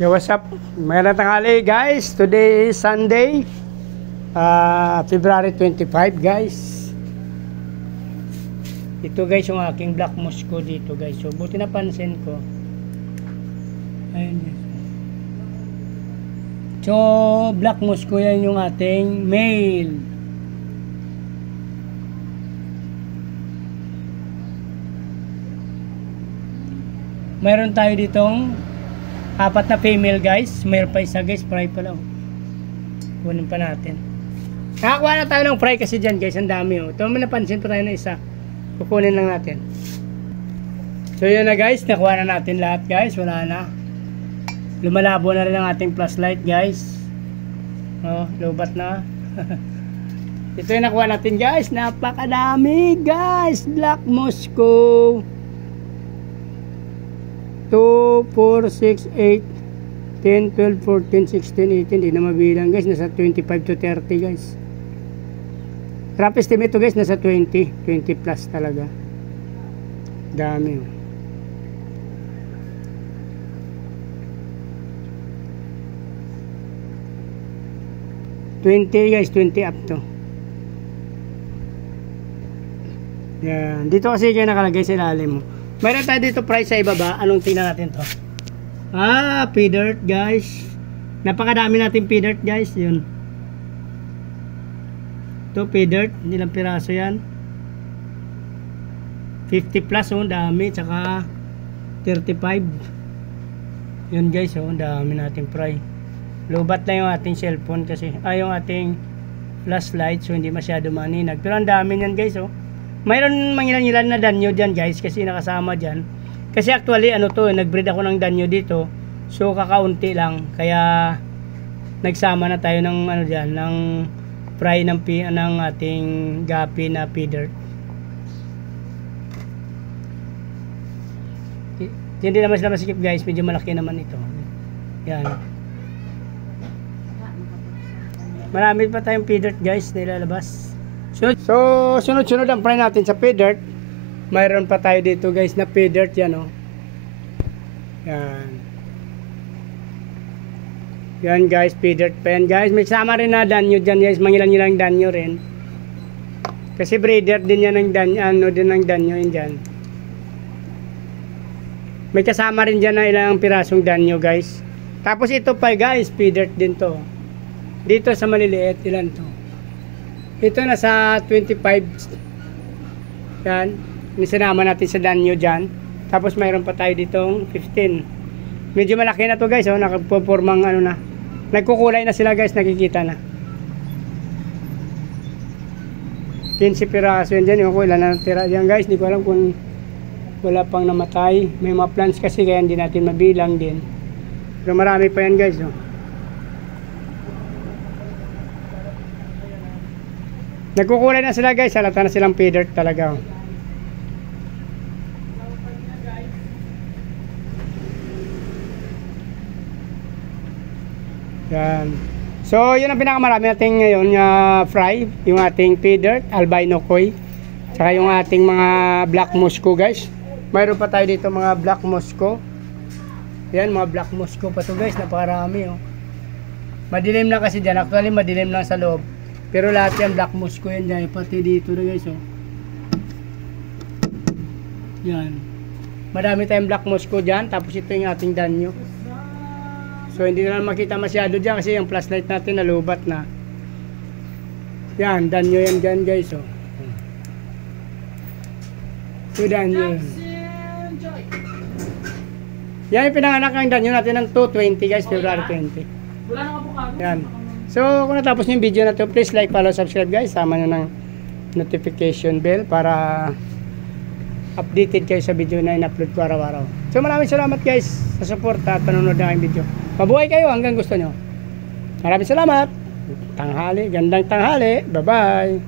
Yo, what's up? Magandang tanghali guys. Today is Sunday, February 25 guys. Ito guys yung aking black moss ko dito guys. So buti napansin ko. Ayun guys. So black moss ko yan yung ating male. Mayroon tayo ditong apat na female guys. Mayroon pa isa guys. Fry pa lang. Kunin pa natin. Nakakuha na tayo ng fry kasi dyan guys. Ang dami oh. Ito may napansin pa tayo na isa. Kukunin lang natin. So yun na guys. Nakuha na natin lahat guys. Wala na. Lumalabo na rin ang ating flashlight guys. Oh, lubat na. Ito yung nakuha natin guys. Napakadami guys. Black moss ko. 2, 4, 6, 8, 10, 12, 14, 16, 18. Hindi na mabilang guys. Nasa 25 to 30 guys. Rough estimate to guys. Nasa 20 plus talaga. Dami. 20 guys. 20 up to. Yan. Dito kasi kayo nakalagay sa ilalim mo. Mayroon tayo dito price sa ibaba. Anong tingnan natin to? Pea dirt guys. Napakadami natin pea dirt guys. Yun. Ito pea dirt. Hindi lang piraso yan. 50 plus oh. Dami. Tsaka 35. Yun guys oh. Dami natin fry. Lubat na yung ating cellphone kasi. Yung ating flashlight. So hindi masyado maninag. Pero ang dami yan guys oh. Mayroon mangilan-ilan na danyo dyan guys kasi nakasama dyan. Kasi actually ano to, nagbreed ako ng danyo dito. So kakaunti lang. Kaya nagsama na tayo ng ano dyan, ng fry ng ating gapi na pea dirt. Hindi naman sila masikip guys, medyo malaki naman ito. Yan. Marami pa tayong pea dirt guys nilalabas. So sunod-sunod ang fry natin sa pea dirt. Mayroon pa tayo dito guys na pea dirt yan oh. Yan. Yan guys, pea dirt pa yan guys. May sama rin na danyo dyan guys. Mangilan-ilang danyo rin. Kasi breeder din yan ng danyo. Ano din ng danyo yun dyan. May kasama rin dyan na ilang pirasong danyo guys. Tapos ito pa guys, pea dirt din to. Dito sa maliliit, ilan to? Ito nasa 25. Yan. Sinama natin sa danyo dyan. Tapos mayroon pa tayo ditong 15. Medyo malaki na to guys. Oh, nakapupurmang ano na. Nagkukulay na sila guys. Nakikita na. 15 piraso yan dyan. Yung ko ilan na tira dyan guys. Hindi ko alam kung wala pang namatay. May mga plants kasi kaya hindi natin mabilang din. Pero marami pa yan guys. Oh. Nagkukulay na sila guys. Halata na silang pea dirt talaga. Yan. So yun ang pinakamarami natin ngayon fry. Yung ating pea dirt, albino koi. Saka yung ating mga black moss ko guys. Mayroon pa tayo dito mga black moss ko. Yan mga black moss ko pa to guys. Napakarami oh. Madilim lang kasi dyan. Actually madilim lang sa loob. Pero lahat yan black moss ko yan dyan. Pati dito na guys oh. Yan. Marami tayong black moss ko dyan. Tapos ito yung ating danyo. So hindi na lang makita masyado dyan kasi yung flashlight natin nalubat na. Yan. Danyo yan dyan guys oh. Ito danyo. Yan yung pinanganak ng danyo natin ng 220 guys. February 20. Yan. So, kung natapos niyo yung video na to, please like, follow, subscribe guys. Sama nyo ng notification bell para updated kayo sa video na in-upload ko araw-araw. So, maraming salamat guys sa support at panonood ng aking video. Mabuhay kayo hanggang gusto nyo. Maraming salamat. Tanghali, gandang tanghali. Bye-bye.